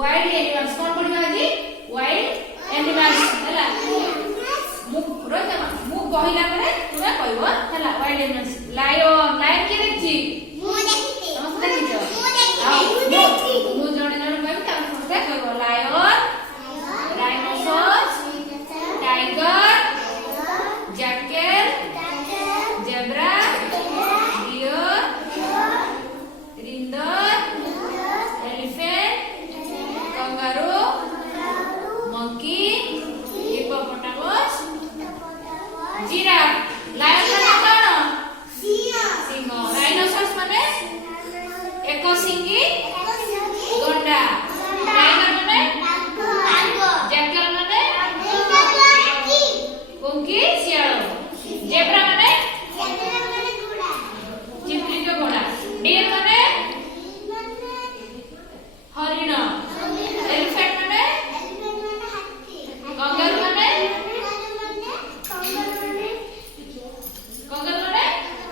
wild animals कोन पढिबा जी wild animals हला मु रोज मु कहिला परे तुमे कहबो हला वाइल्ड एनिमल्स लायन लायन के देखछि मु देखछि समस्त देखिछो मु देखछि मु जणे जणे कहबि ता समस्त कहबो lion rhinoceros tiger jackal zebra deer reindeer elephant kangaroo monkey hippopotamus giraffe lion माने कोन सिंह राइनोसरस माने एक सिंगी गंडा टाइगर माने जैकल माने कुंकी सियाल जेब्रा माने चिपली के घोड़ा डियर माने हरिण एलिफेंट माने कंगारू माने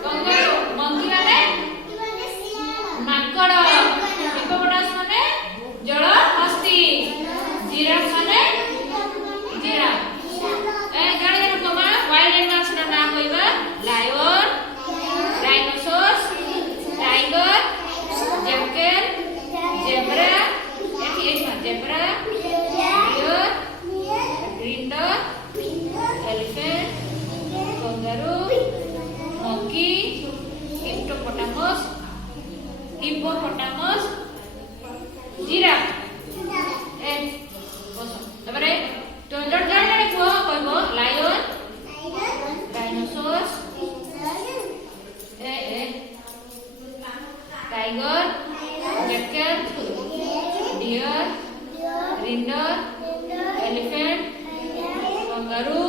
कंगारू मंकी माने माकड़ हिप्पोपोटामस माने जल हस्ती जिराफ माने जिराफ ए जाने जाने कमा वाइल्ड एनिमल्स ना नाम कहबा lion rhinoceros tiger jackal zebra zebra deer reindeer elephant kangaroo monkey hippopotamus giraffe ए बस तबरे तो जण जण जण को कहबो लायन राइनोसरस ए tiger jackal deer reindeer elephant kangaroo